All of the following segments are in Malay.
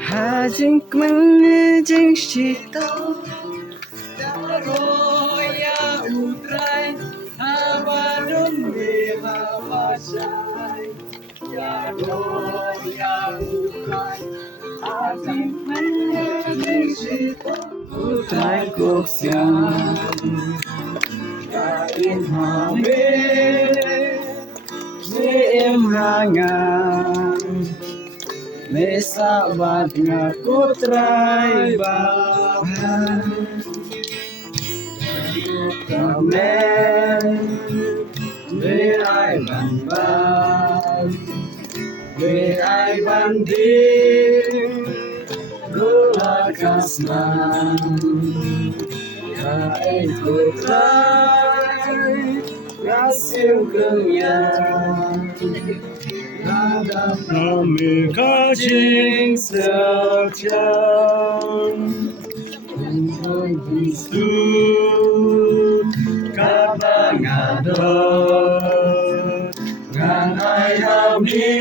Hà dinh măng dinh chỉ tao ya utrai Havadun Deva Vasai Ya utrai Hà dinh măng dinh chỉ tao Utrai cuộc sống Ya im hòa mê em ra ngang Mê sa bát ngà cốt trai bahan Amen Về ai bằng ban Về ai bằng đi Gula kasman Ya em cốt trai Nasiu kenyang Nada kami kajing sejam Untuk bisu kabangadot Nganai hamdi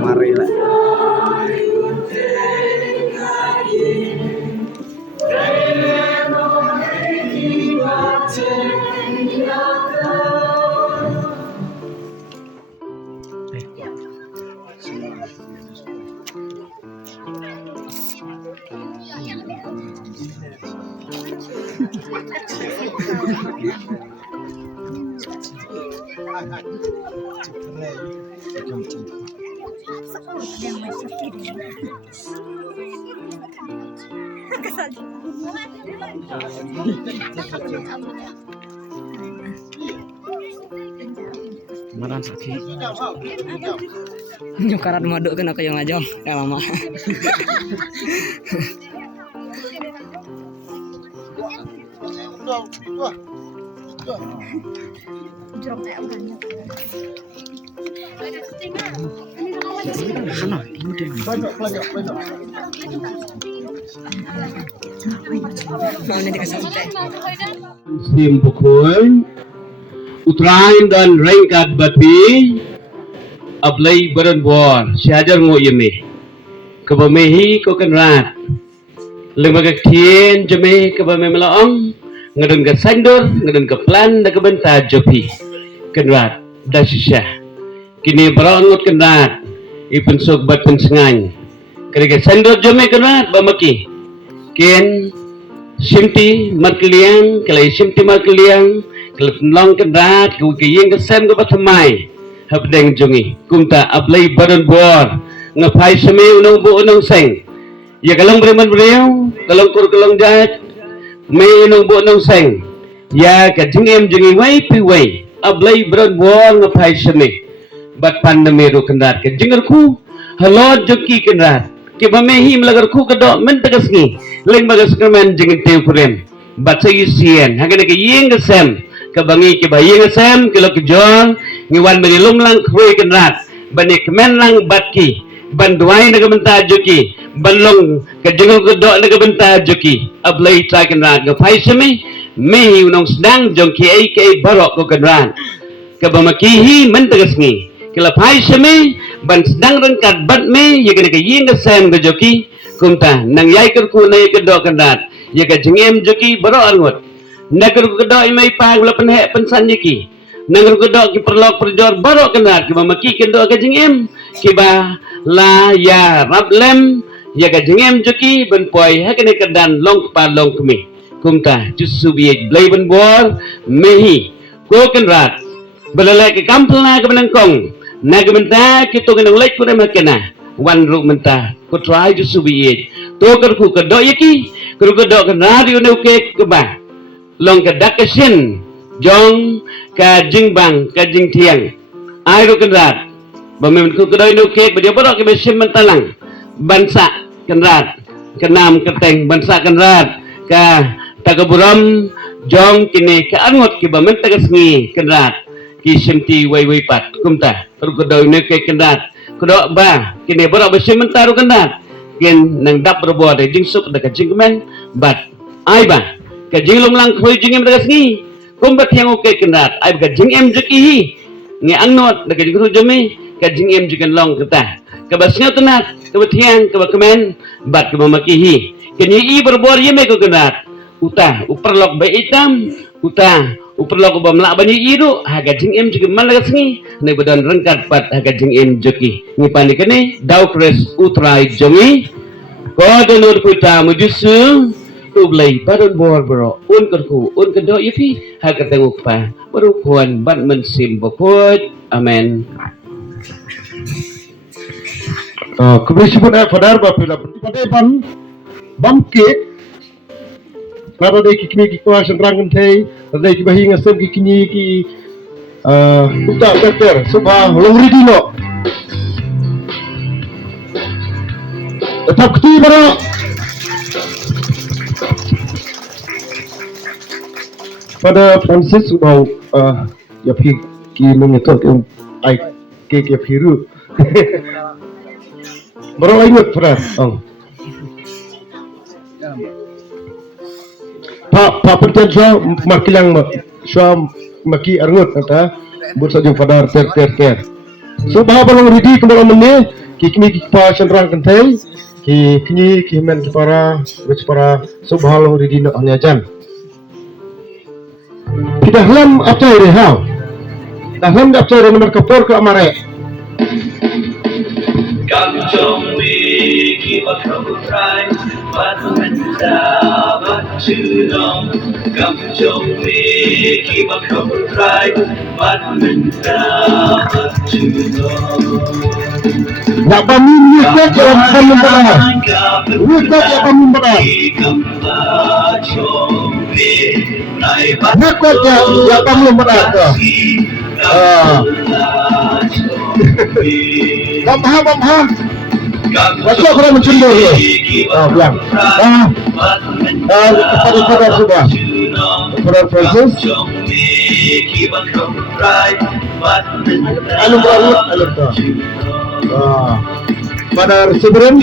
Mari lah Maran sakit. Nyukarat maduk kena ke yang ajong, dah lama. Sim pukul Utrain dan rengkat bapi Ablay baran buar Syajar ngoyeme Kebamehi ko kenrat Lembaga kien jeme kebame melaong Ngadun ke sandor Ngadun ke plan Da kebenta jopi Kenrat Da sisya Kini berangut kenrat Ipun sok bat Pynshngaiñ Kini ke sandor jeme kenrat Bamaki Kien Simti Markeliang Kalai simti Markeliang Kalau long kendat, kau kiyeng kesem kau patamai, hab deng jungi, kumta ablay badan buar, ngapai semi unang bu unang seng, ya kalong beriman beriau, kalong kur kalong jat, may unang bu unang seng, ya kajingem jungi way piway, ablay badan buar ngapai semi, bat pandemi ru kendat, kajingar ku, halot joki kendat, kibamehi melagar ku kedok mentagas ni, leng bagas kemen jingin teu kurem, bat sayusian, hagane kiyeng kesem. Kebangi kebayang asam kalau kejong ngiwan beri Nonglang kue kenrat bani kemen lang batki banduai naga benta joki banlong kejengol kedok naga benta joki ablay trai kenrat ngapai semi mehi unong sedang jong ki barok ko kenrat kebamakihi mentagas ni kelapai semi ban sedang rengkat bat me ya kena kayeng asam ke joki kumta nang yai kerku na kedok kenrat ya kejengem joki barok angot Nagar kedok imai pang la penhek pensan yaki. Nagar kedok ki perlok perjor barok kenat ki mamaki kedok ka jengem ki ba la ya rablem ya ka jengem joki ben poi ha kene kedan long pa long kemi. Kumta jusu bi blai ben bor mehi ko kenrat belalai ke kampung na ke benangkong naga menta ki to kenang lek ku na kena wan ru menta ko try jusu bi to ker ku kedok yaki ku kedok kenat yu ne ke ba long ke dakasin jong ka jingbang ka jingtiang ai ro kenrat bamen ku kedoi no kek dia borok ke besim mentalang bansa kenrat kenam keteng bansa kenrat ka tagaburam jong kini ka angot ki bamen tagasngi kenrat ki simti wai pat kumta ru kedoi no kek kenrat kedok ba kini borok besim mentaru kenrat ken nang dap robo de jingsuk da ka jingmen bat ai ba ka jinglong lang khoi jingem dagas ni Kumbat yang oke kenat, ay ka jing em juki hi. Nge ang not na kajing tu jami, ka jing em jukan long kita. Kabas ngaw tenat, kabat yang, kabat kemen, bat kemamaki hi. Kini i berbor ye me ko kenat. Utah, uperlok ba itam, utah, uperlok ba melak banyi iru, haga jing em juki malaga sengi, ne badan rengkat pat haga jing em juki. Ni pani kene, daw kres utrai jongi, ko denur kuita mujusu, ublay badan bor bro, un kedok yupi, haga tengok pa, baru kuan bat mensim bopot, amen. Kebetulan pun ada pada bapila, pada bam cake. Kalau ada kini kuah senrangan teh, ada bahi ngasem kini utak better, sebab lori dino. Tetap keti bara. Pada Francis sudah ya pergi menyetor ke ai ke piru. Baru ingat pernah. Pak pertanyaan makilang syam maki arngut kata buat saja pada ter. So bahawa balong ready kembali menye kini pa senrang kentai kini men para so balong ready nak anyajan. Kita halam apa ini ha? Dalam daftar nomor kapor ke amare. Come to me, keep a trouble try, but when but too long. Come to me, keep a trouble try, but when but too long. Nak pamin wujud yang pamin benar. Wujud yang pamin benar. Wujud yang pamin benar tu. Paham. Masuk orang mencundul dia. Bilang. Kepada sudah. Kepada Francis. Alum tu. Pada receiveran.